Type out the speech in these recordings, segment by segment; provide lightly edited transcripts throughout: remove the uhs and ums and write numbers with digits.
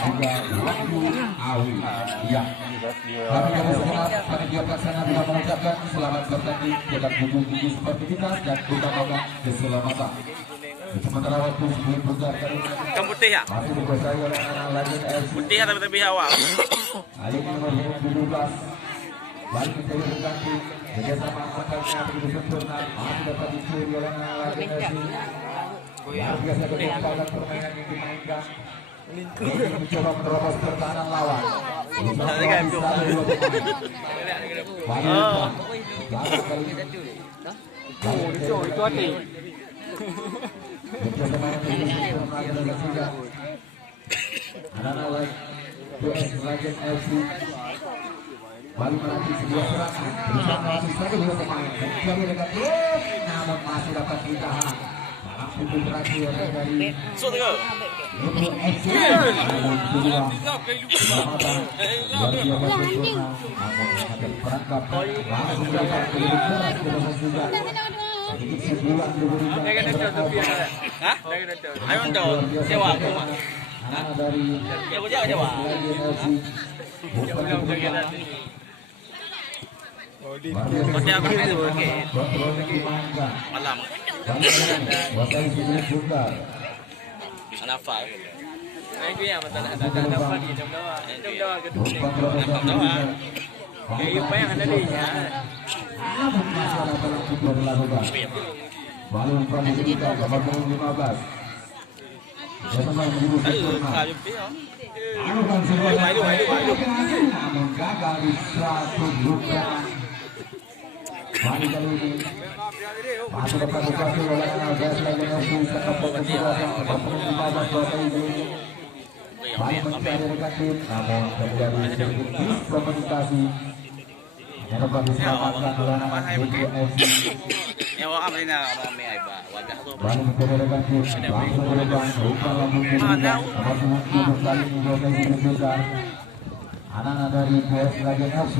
juga Wahyu Awi. Ya, kami dari segenap panitia pelaksana juga mengucapkan selamat bertanding dengan tujuh sportivitas dan utama keselamatan. Sementara waktu sebelum putar Hitam putih ya? masih dikuasai oleh anak lagi Putih atau lebih awal? Ali nomor 17 balik menjadi berganti bekerjasama angkatnya begitu sempurna masih dapat dicuri oleh anak lagi luar biasa kekompakan permainan yang dimainkan. Ini mencoba menerobos pertahanan lawan. Anak-anak PS Legend FC baru melatih sebuah serangan bersama satu dua pemain dan kembali dekat namun masih dapat ditahan dalam pintu terakhir dari Metro FC namun kedua keselamatan luar biasa sempurna namun akan perangkap langsung dapat kelihatan keras ke juga sedikit sebulan diberikan Ayo dong, sewa rumah. anak dari Sewa. FC Hotel apa itu? Malam. Anafal. Anh quý em mà ta đã phát đi trong đó cái tủ này nằm đó à cái yêu bé anh nó đi nhá namun gagal di satu bukan kali ini masih dapat dikuasai oleh Gas lagi nasi sekap berkesulitan berpenuh 15 ini banyak mencari rekan tim namun terjadi sedikit miskomunikasi yang dapat diselamatkan oleh anak FC banyak mencari rekan tim langsung berubah bukan lambung kedua nomor 7 kali ini Jose besar anak-anak dari PS lagi FC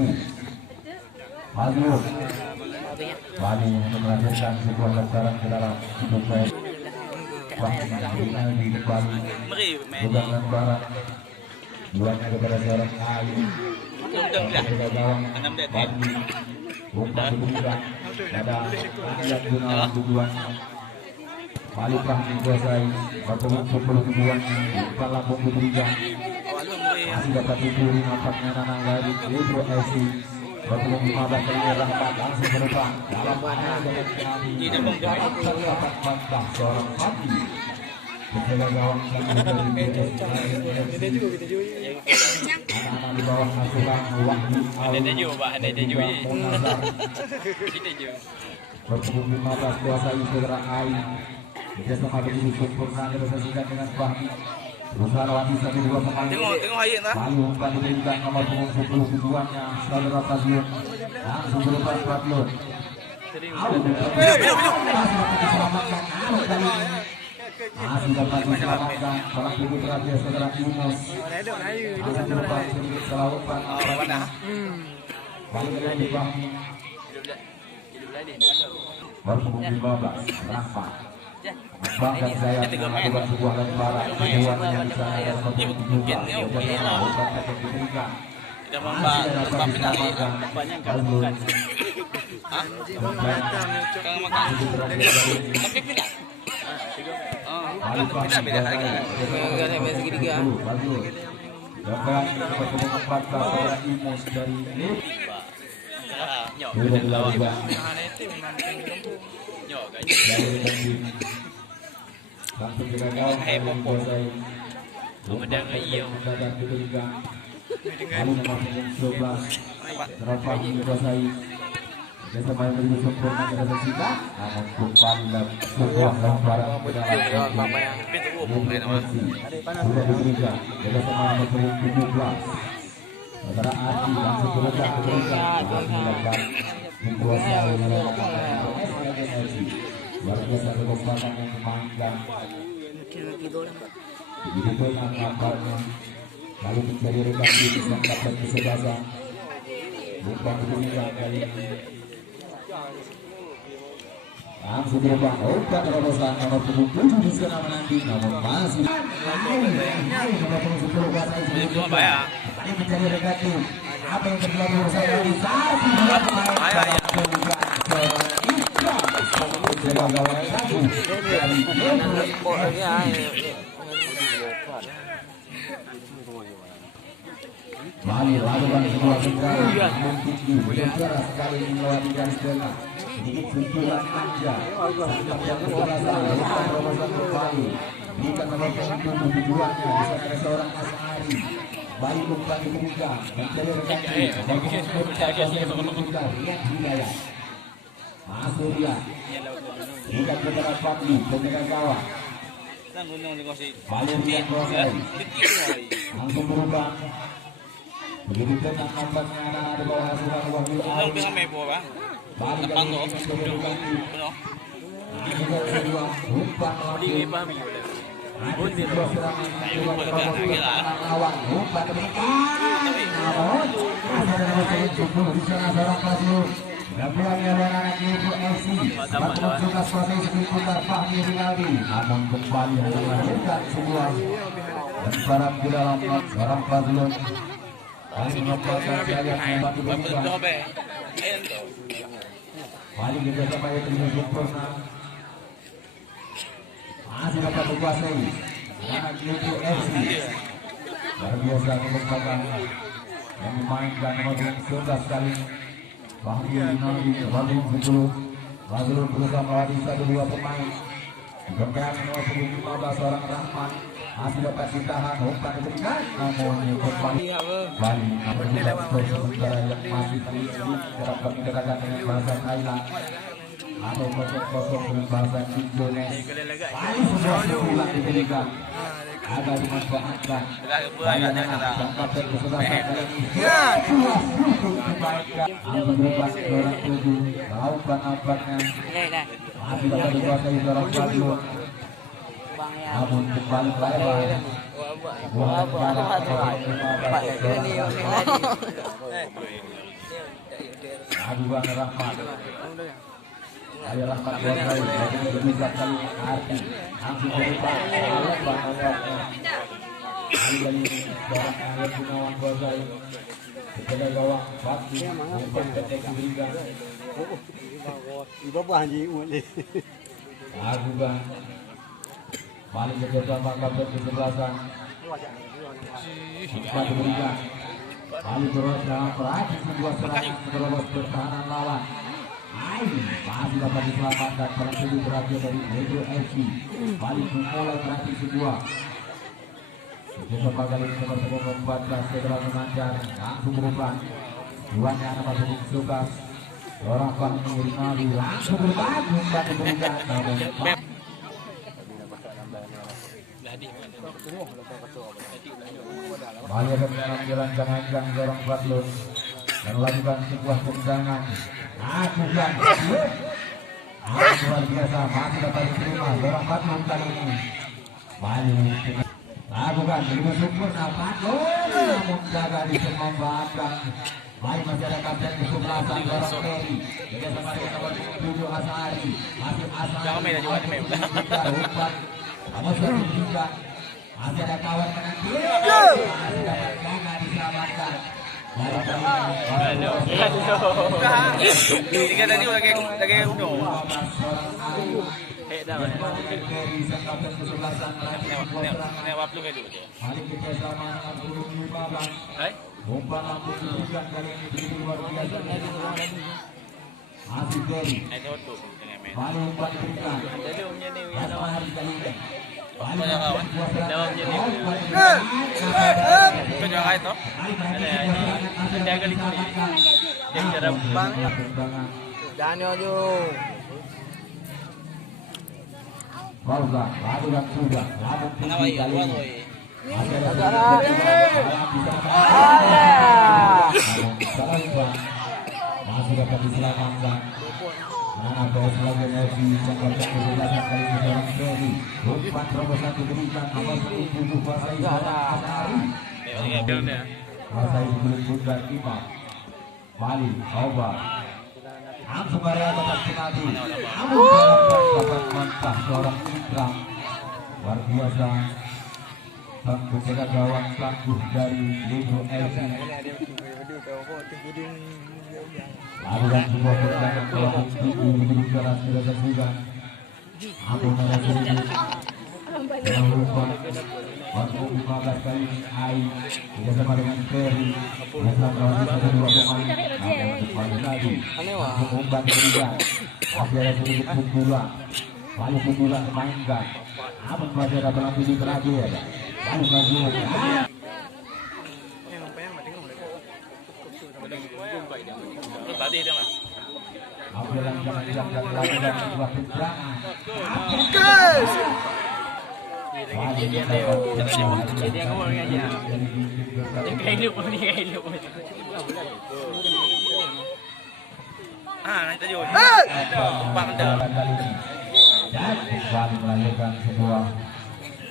Bali untuk melahirkan sebuah lembaran ke dalam hidup saya. Di depan bukan lembaran buatnya kepada seorang ayu. Gawang Bali umpan diberikan pada Anjat Gunawan tujuannya. Bali pernah dikuasai bertemu 10 tujuannya umpan lambung diberikan masih dapat dicuri nampaknya Nana dari Metro FC. Bertemu 15 kali rahmat langsung ke depan dalam bahaya dengan kami terdapat bantah seorang Fadli menjaga gawang anak-anak di bawah asuhan Wahyu bertemu 15 kuasai segera Ai bersama begitu sempurna direpresentasikan dengan Fahmi berusaha lewati satu dua pemain Bayu umpan diberikan nomor punggung 10 tujuannya saudara Fadlun langsung ke depan Fadlun masih dapat diselamatkan para pintu terakhir saudara Yunus langsung ke depan sedikit selawupan balik lagi Fahmi berpunggung 15 Rahmat Bangkan saya melakukan sebuah lemparan tujuan yang bisa ada seperti juga bukan akan diberikan masih dapat diselamatkan Alun Gambar bertemu 14 orang Imus dari sampai ke gagal menguasai umpan mendadak diberikan lalu nomor 11 Rafa menguasai bersama yang begitu sempurna kita saksikan namun kembali dalam sebuah lemparan ke dalam sudah diberikan bersama nomor 17 saudara Adi langsung berletak diberikan lalu lebar menguasai luar biasa kekompakan yang dimainkan begitu nampaknya lalu mencari rekan tim yang dapat kesebelasan umpan diberikan kali ini langsung berubah umpan terobosan nomor 7 di sana menanti namun masih nomor 10 kuasai sebelum ini menjadi negatif apa yang terjadi bersama di saat Mali lakukan sebuah serangan tinggi berjarak sekali melewati garis tengah sedikit suntulan manja sampai yang kebelasan umpan terobosan kembali berikan nomor 7 tujuannya di sana ada seorang Asari baik umpan diberikan mencari rekan Rian Hidayat masuk Rian berikan kepada Fadli penjaga gawang balik Rian proses langsung berubah begitu tenang nampaknya anak di bawah asuhan Wahyu Ari balik namun kembali melahirkan sebuah dan barang di dalam seorang Fazlun masih memperoleh yang batu berubah balik juga sampai terjadi sempurna masih dapat dikuasai anak Lipu FC luar biasa mengembangkan yang memainkan nomor 11 kali Wahyu Rinaldi nomor 10 Fazlun berusaha melewati 1-2 pemain Gembang nomor 15 orang Rahman masih dapat ditahan umpan diberikan namun kembali nomor 15 sementara yang masih dapat dikatakan dengan bahasa Thailand atau kosong dengan bahasa Indonesia paling sebuah sebulan diberikan agar dimanfaatkan banyak dampak dan kesempatan kali ini langsung berubah seorang 7 lakukan nampaknya masih dapat dikuasai seorang Fadlun namun kembali lebar buang Aduan Rahmat Ayo Rahmat berubah kali arti langsung berubah lebar kali ini seorang Ayat Gunawan Bozai kepada gawang Bakti umpan pendek diberikan Aduan balik ke bersama kapten kesebelasan umpan diberikan balik terus dalam perhati sebuah serangan terobos pertahanan lawan masih dapat diselamatkan perhati berakhir dari Metro FC balik memulai perhati sebuah beberapa kali nomor 14 segera memancar langsung berubah duanya nomor 11 orang Fahmi Rinaldi langsung berubah umpan diberikan namun Malia dalam jalan jangan seorang Fadlun dan lakukan sebuah tendangan bukan luar biasa masih dapat diterima seorang Fadlun kali ini Malia lakukan belum sempurna Fadlun namun jaga dimanfaatkan baik masih ada kapten kesebelasan seorang Ferry bersama dengan nomor 7 Asari masih Asari umpan masih diberikan masih ada kawan menanti masih dapat jangan diselamatkan tiga tadi lagi uno newap lu kayak gitu balik kita sama umpan lampu diberikan kali ini begitu luar biasa masih Ferry balik umpan diberikan Rasma hari kali ini masih dapat diselamatkan. Nah, bos lagi energi cakap kesebelasan kali ini seorang Ferry. Umpan terobosan diberikan nomor 7 kuasai seorang Asari. Kuasai sebelum bundar Imam. Bali, Oba. Langsung masuk area kotak penalti. Namun dapat mentah seorang Indra. Luar biasa. Penjaga gawang tangguh dari Ligo FC. Aliran sebuah tendangan kelompok tinggi menuju keras tidak terduga. Abu Merah yang lupa waktu 15 kali ini Ai bersama dengan Ferry bersama dengan kedua pemain yang kembali lagi untuk umpan berikan masih ada sedikit pukulan lalu pukulan memainkan namun masih ada dalam video terakhir lalu lagi tadi dia mah. Ambilan jangan dan lakukan sebuah tendangan. Dia ngomong aja. Kayak hidup. Nanti tadi. Pak Mendel. Dan kembali melahirkan sebuah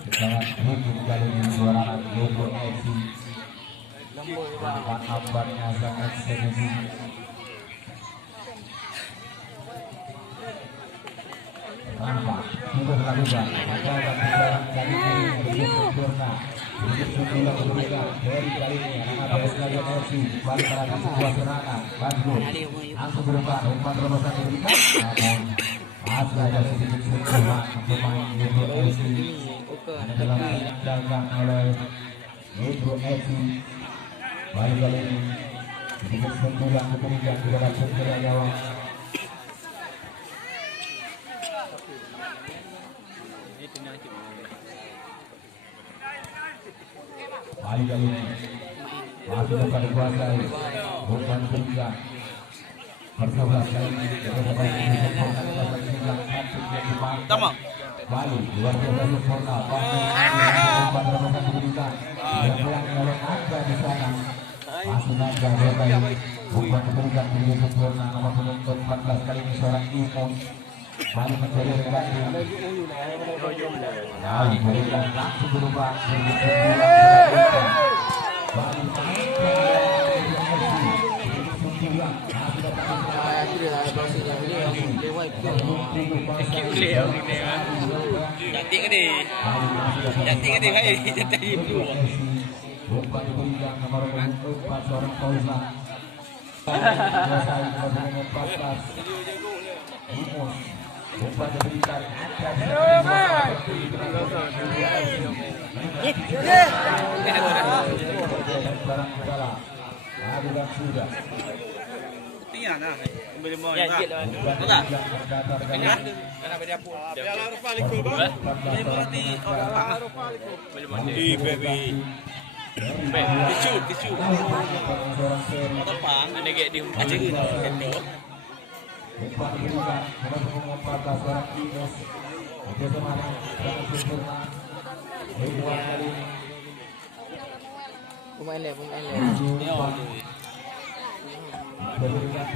tendangan hukum kali ini suara Ligo FC. Umpan-umpannya sangat sensitif. Nampak sudah dilakukan akan diserang kali ini sempurna untuk sembilan berbeda dari kali ini nama Ligo FC balik pada sebuah serangan bagus langsung berubah umpan terobosan diberikan namun masih ada sedikit kesalahan pemain Ligo FC dalam diandalkan oleh Ligo FC balik kali ini sedikit sembilan diberikan kepada penjaga gawang. Kali ini masih dapat dikuasai umpan berikan bersama kali ini Tamam. Bali luar biasa sempurna umpan terobosan diberikan yang oleh Naga di sana masih Naga berkali umpan diberikan begitu sempurna nomor penonton 14 kali ini seorang Imon Bali mencari relasi lalu berikan langsung berubah Cantik ke dia? Cantik ke dia? Hai, cantik dia dulu. Umpan diberikan nomor 4 seorang Fauzan. Umpan diberikan Iya nah. Kembali mau ya. Betul. Kenapa dia pun? Piala Eropa Liga Bang. Ini berarti orang Beli mandi. Di baby. Tisu. Tepang ada kayak di aja gitu. Umpan diberikan nomor 14 seorang Kinos. Oke semangat sangat sempurna. Ridwan kali ini. Pemain le. Diberikan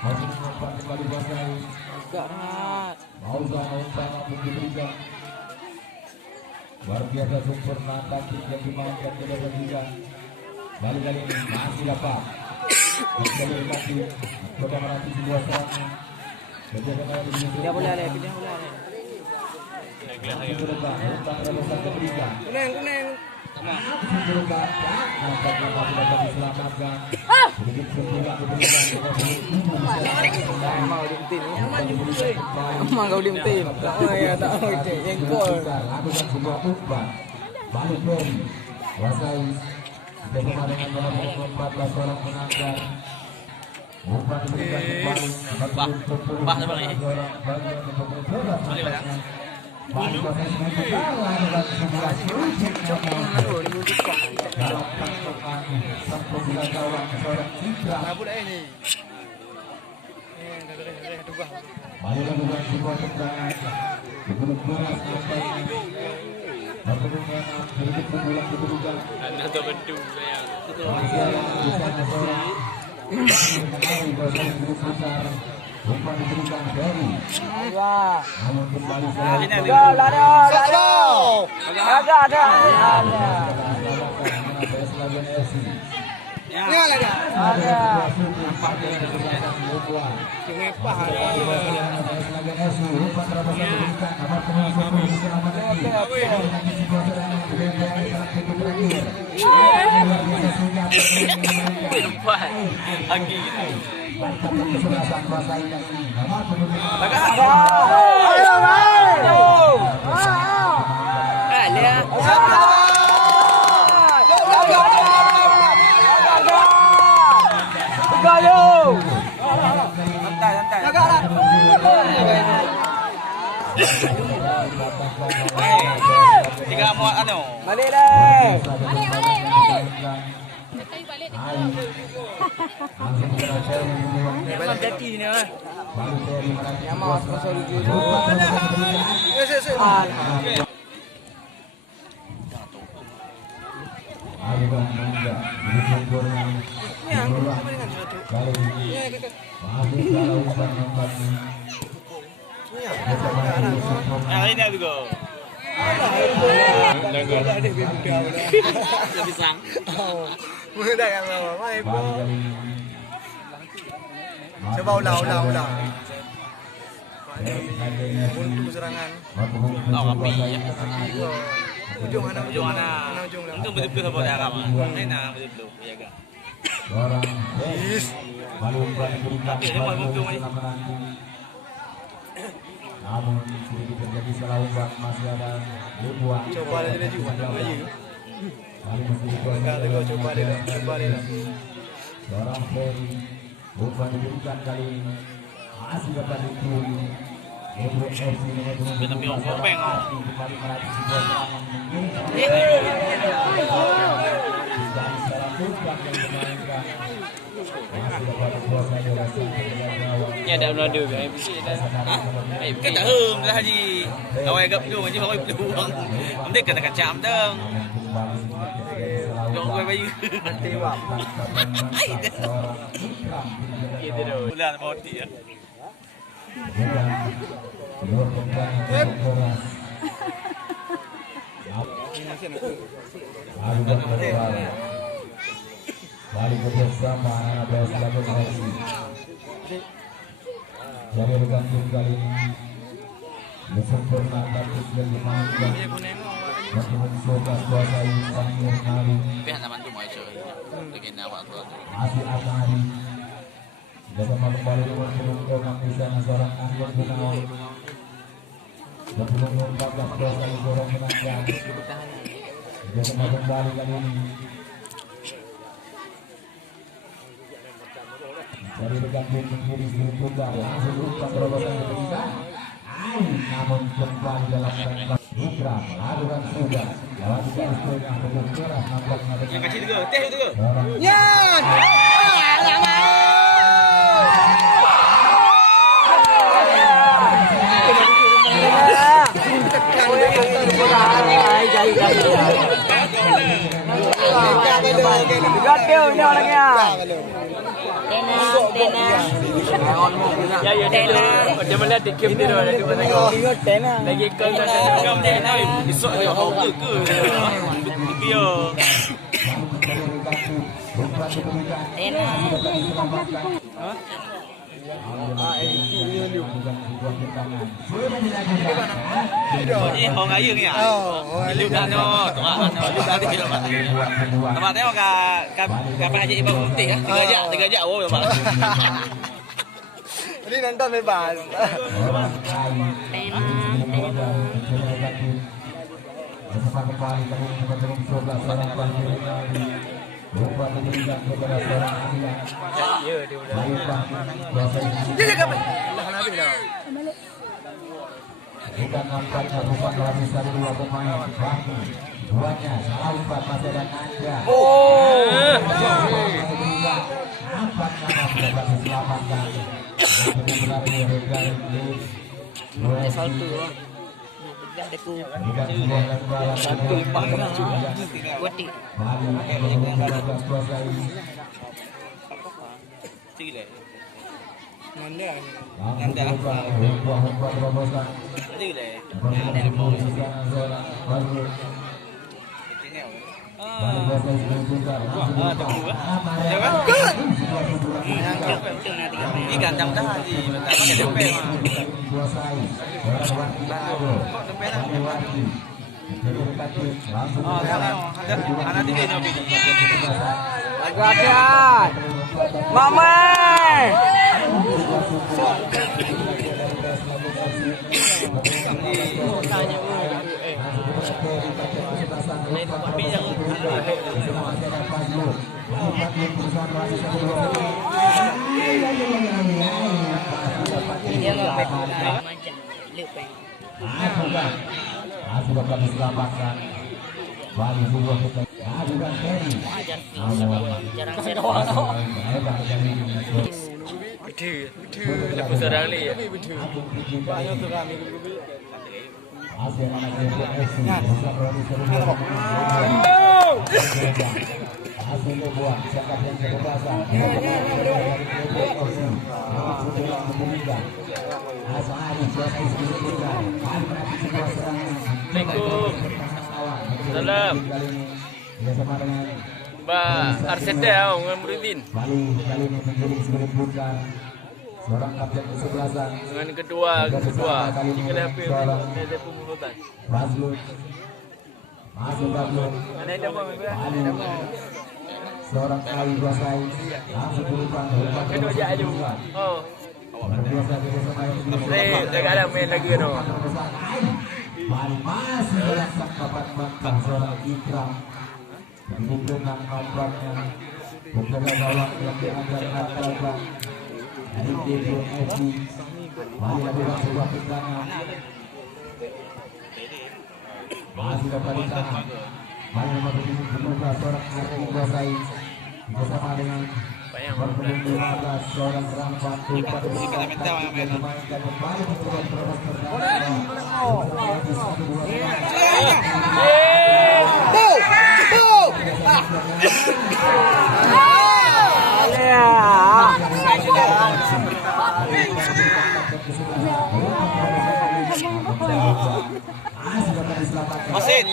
masih umpan kembali kuasai. Enggak rat. Fauzan umpan mampu diberikan. Luar biasa sempurna taktik yang dimainkan oleh Persija. Balik kali ini masih dapat. Kembali lagi coba melatih sebuah serangan. Pindah bola le. Umpan terobosan diberikan. Kuning. Berubah nampaknya masih dapat diselamatkan. Sedikit sembilan diberikan. Emang kau tim. Oh ya tahu cek jengkol. Lakukan sebuah umpan. Balik Ferry. Kuasai. Bersama dengan nomor 14 orang penanggar. Umpan diberikan kembali. Bah sebenarnya. Balik proses salah dengan sebuah solusi dalam pasukan sang pembela gawang seorang Indra. Balik lakukan sebuah tendangan diberi keras sampai ini. Pertandingan sedikit pukulan diberikan. Anda tu bendung sayang. Masih ada di sana seorang menarik bersama grup besar. Umpan diberikan dari namun kembali Tiga muat ano? Balik dah. Memang jati ni ah. Yang mau sponsor dulu. Ini aku go. Lebih sang. Mudah yang lama. Mai po. Coba ulang. Buntu serangan. Oh, kapi. Ujung anak. Untung betul-betul apa dah kamu. Enak betul-betul. Ya kan. Tapi dia mau untung ni. Namun sedikit terjadi salah umpan, masih ada ribuan. Coba dia juga lagi. Coba dia. Seorang Ferry umpan diberikan kali ini masih dapat dituju. Tapi orang kopeng. Kembali melatih sebuah serangan. Dan seorang umpan yang dimainkan masih dapat dikuasai oleh sang penjaga gawang. Ya dah berada ke MC dah. Ha? Kan tak hem dah haji. Awal agak tu macam awal peluang. Nanti kena kacam dah. Dong gue bayu. Dewa. Itu dah. Bulan boti ya. Balik bersama anak belas lagu Messi. Jadi bergantung kali ini disempurnakan dan dimainkan. Masih mencoba kuasai Samir Nari. Pihak nama tu mai cari. Legenda awak tu. Masih Akari. Bersama kembali dengan penunggang di sana seorang Anwar Gunawan. Dan penunggang 14 kuasai dorong menangkan. Bersama kembali kali ini. Dari bergantung menjadi sudut tunggal langsung umpan terobosan diberikan. Namun kembali dalam rangka Ikram lakukan sudah lawan di garis tengah pukul keras nampaknya Yang kecil tu, teh tu. Yan. Gatel ni orangnya. Ya dia melihat di game dia ada dua lagi kan Kau tena esok dia hau ke. Dia orang ayah ni ah. Lu dah no, tuak no, lu dah dia lepas. Lepas tengok kapan haji Ibu Putih ah. 3 jam oh lepas. Ini nonton bebas. bersama kembali kali ini bertemu 12 orang pelajar lupa diberikan kepada seorang Alia. Ya dia udah. Bukan nampaknya bukan habis dari dua pemain Bangku. Duanya salah umpan masih ada Nanda. Nampaknya masih dapat diselamatkan. Satu. Satu pangkat juga. Wati. Sige. Nanda. Nanda. Sige. Ini ganteng dah Haji. Pertama ke DP mah. Dikuasai orang Wati Ado. Kok DP lah. Wati. Jadi dekat langsung. Oh, sekarang anak tiga ini. Agak-agak. Mama. Sudah kami selamatkan. Bali sebuah kita. Bukan Ferry. Lepas orang ni ya. Salam. Mbak Arsete dengan Muridin. Seorang kapten kesebelasan Dengan kedua. Jika dah HP dia pembunuhan. Bazlun masuk Bazlun Ada yang mau seorang kali kuasai langsung berubah kedua je aju. Oh. biasa bersama Saya tak ada main lagi no. masih melaksanakan papan bantang seorang Ikram dengan nomornya beberapa gawang yang dianggarkan terbang dari DPFC masih ada sebuah tendangan masih dapat ditahan masih dapat dibuka seorang Arti Kuasai bersama dengan berpendung 15 seorang serang bantu pada dimainkan kembali mencoba terus Wasit.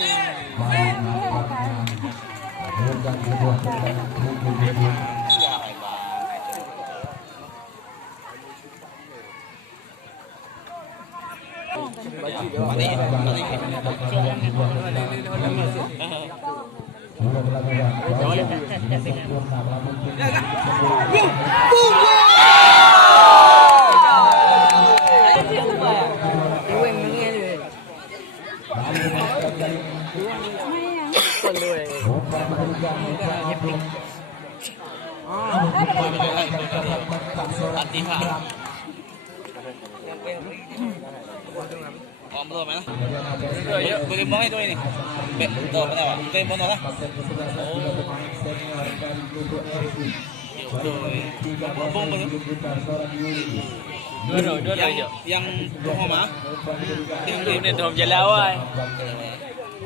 Oh, belum ya? Boleh buang itu ini. Betul, betul. Kita yang lah. Buang belum? Dua aja. Yang bohong mah? Yang ni dalam jalan awal.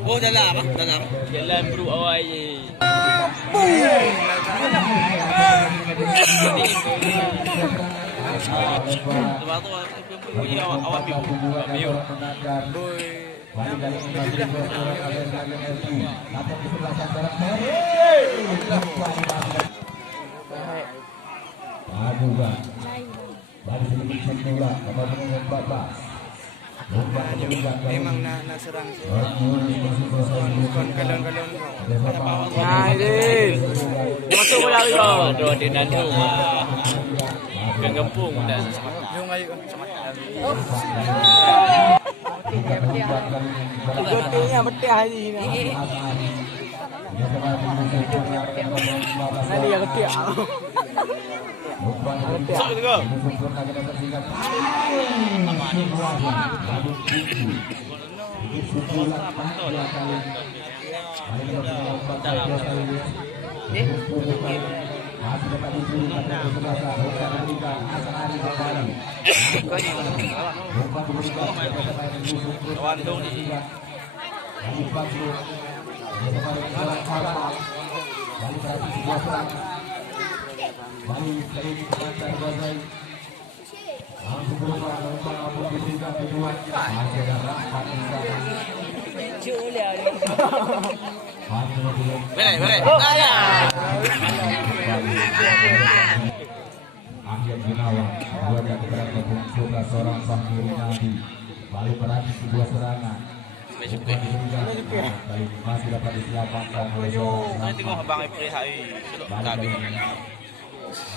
Oh, jalan apa? Jalan apa? Jalan bro awal je. Sebab tu punya awak biu. Biu. Memang nak serang bukan galon-galon Masuk bola kau. Dua di nandu. Gempung dan jom ayo Gotenya betul hari ni. Nadi yang kecil. Sok itu kau. Boleh. Gunawan. Dua kepada Kepung Putra seorang Fahmi Nabi. Balik berarti sebuah serangan. Kali masih dapat diselamatkan oleh seorang Nanti kau habang IPHI.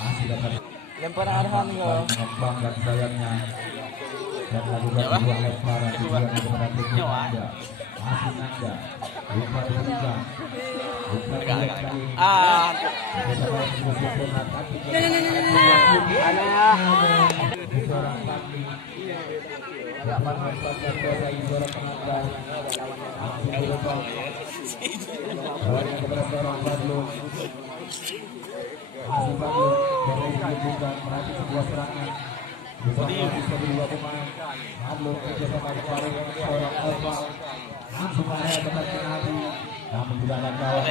masih dapat Lempar arahan lo. mengembangkan sayapnya dan lakukan sebuah lemparan tujuan kepada tim Nanda. Masih Nanda lupa diberikan masih bagus dari bukan berarti sebuah serangan bisa dua pemain lalu kerjasama kemarin seorang Alfa langsung area tempat penalti namun tidak ada kawan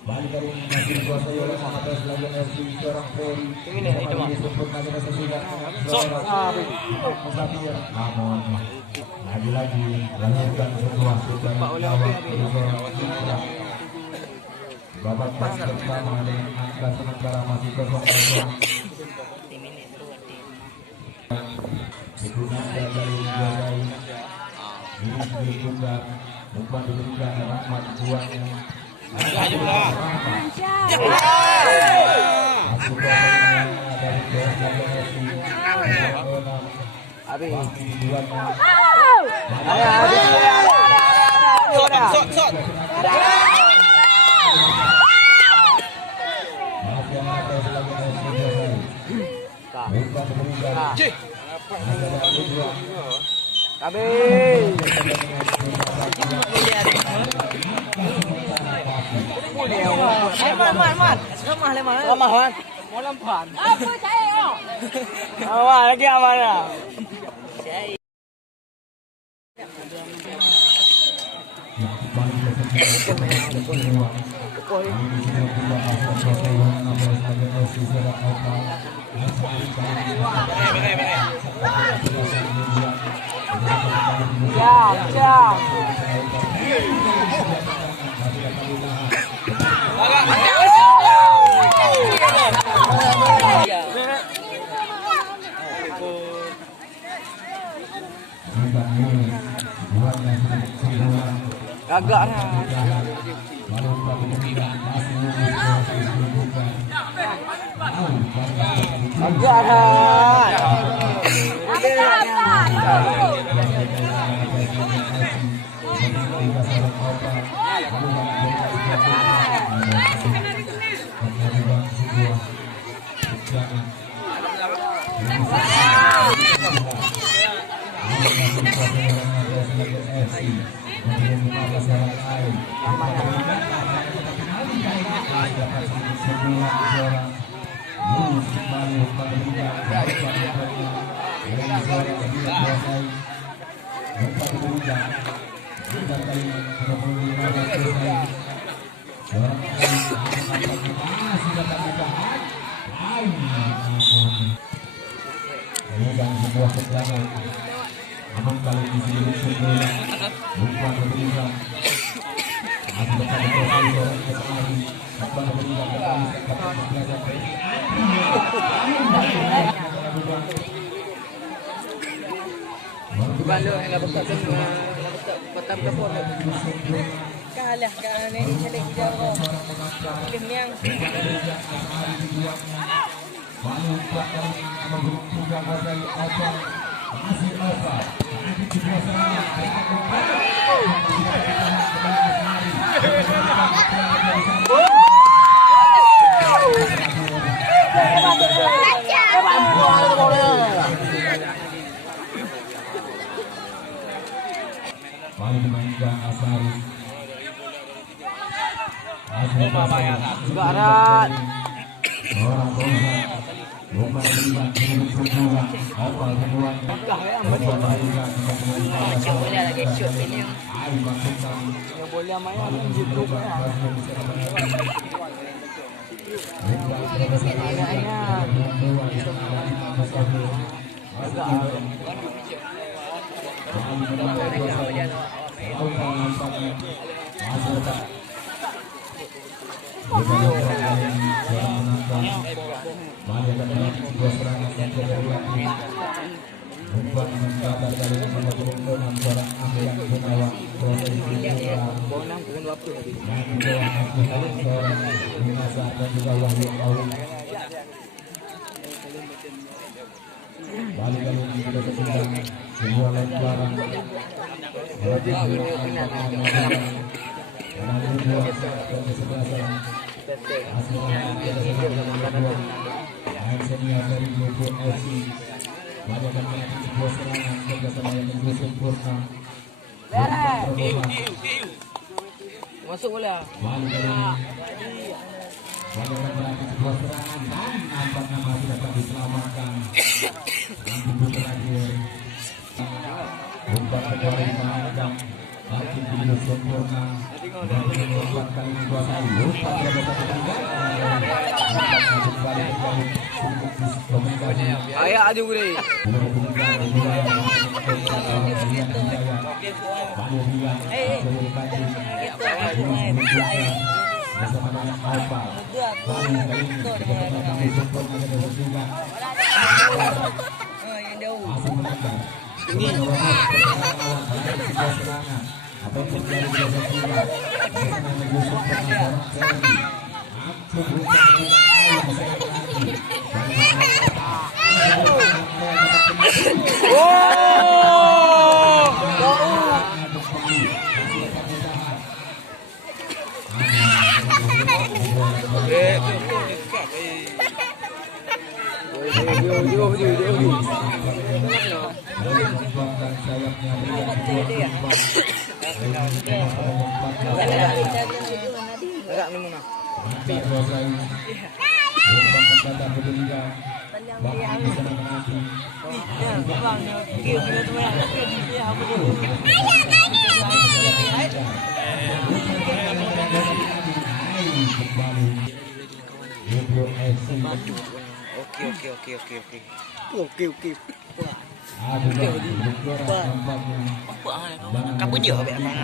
balik dari masih dikuasai oleh Ahmad Layan FC seorang Ferry ini disebut namun lagi-lagi lanjutkan sebuah sudah babak pertama dengan angka sementara masih 0-0. Sebenarnya dari Jagai ini juga umpan diberikan Rahmat buahnya. Ayolah. Shot. Lagi amanah. Agak sebuah keterangan namun kali ini lupa berberikan masih dekat kalah kan ini celik jauh. Kenyang. Barat. Umpan kedua, kedua, apa kedua? Boleh lagi shoot ini. Boleh main gitu kan. Masuk bola. Ayak aja boleh. Oke. Kamu jawab ya, Bang.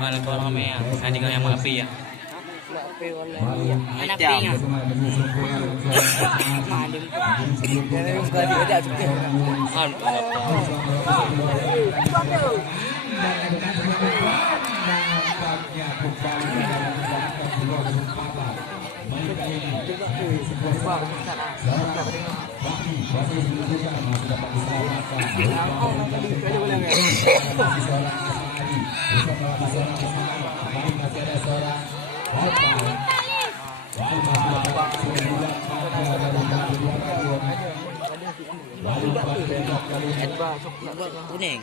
Mana kau ramai ya? Ada yang api ya? Mana pingah? Kuning.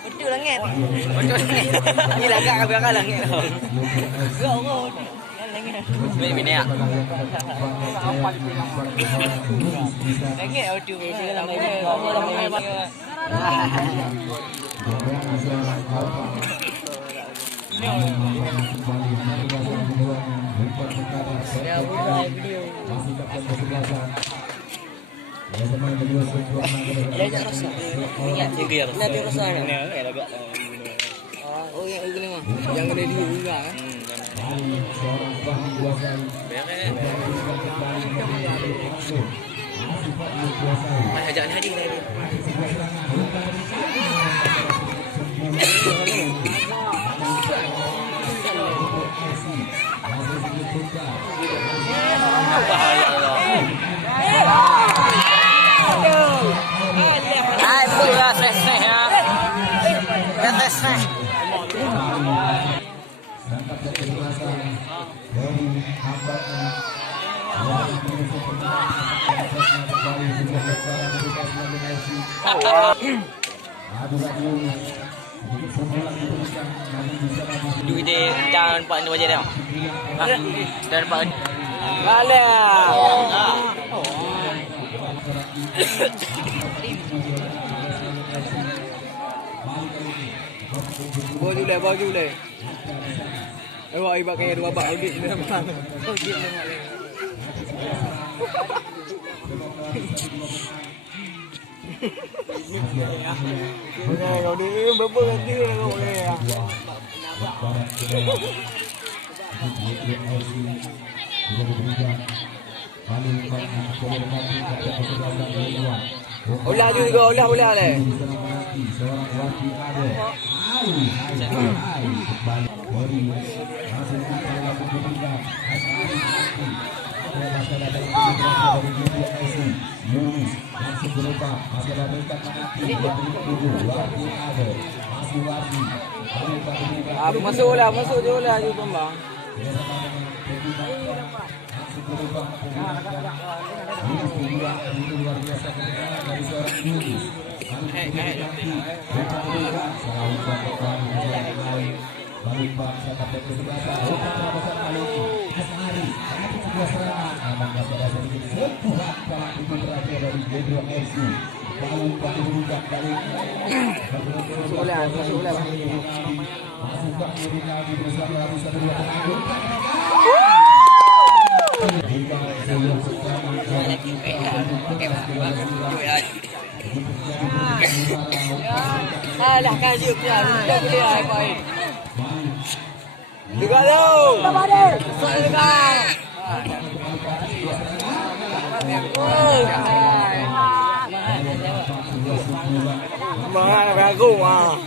Betul langit. Ini lagak kabel langit. Bini ya. Langit audio. Oh yang ini mah, yang gede di juga kan? Ajak hadir tadi. Duit dia jangan pak ni wajah dia. Dan pak ni. Alah. Bawa julai. Awak ibat kaya dua bak audit ni memang. Audit memang. Kau ni berapa nanti kau ni. Ulah juga, ulah leh. Masuk je lah juga bang. Alah kasih dia. Dia boleh apa ni? Dekat tu. Apa dia? Sok dekat. Mahal aku ah.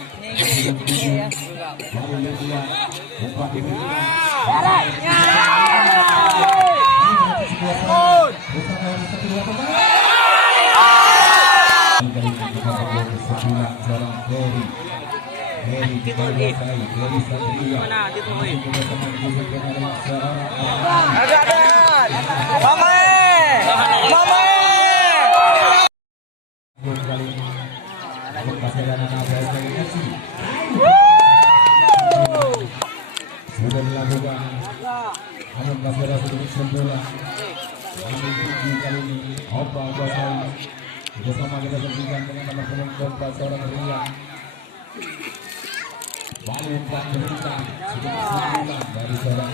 Sudah dilakukan. Namun Basara sedikit sembola. Kali ini Opa Basara bersama kita saksikan dengan nama penonton Basara Ria. Balik umpan berita sedikit sembola dari seorang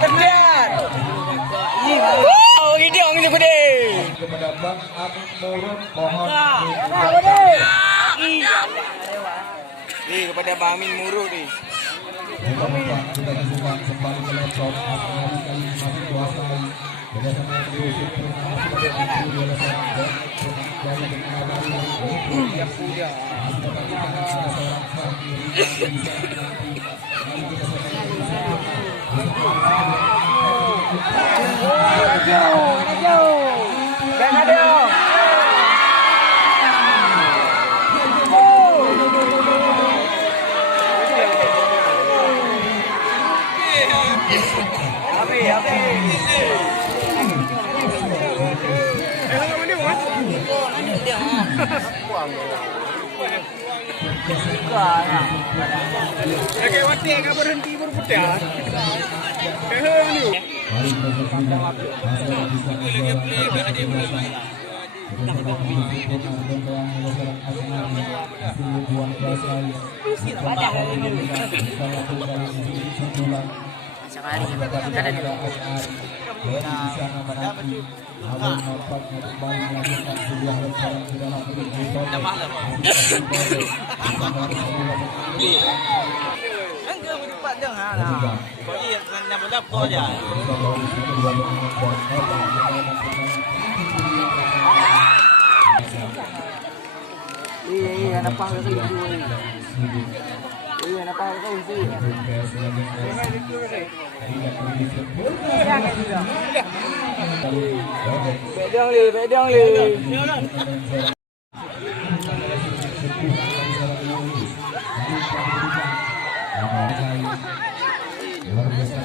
Kejar. Oh, ini orang ni gede. kepada Bang Amin Murun mohon Kepada Bang Amin Murud ni. kita kembali ke laptop kali masih kuasai bersama Yusuf Okey, wati ka berhenti berputar. Iya, nampak ke itu. Iya, napakal kau sih. Bedang li. Luar biasa.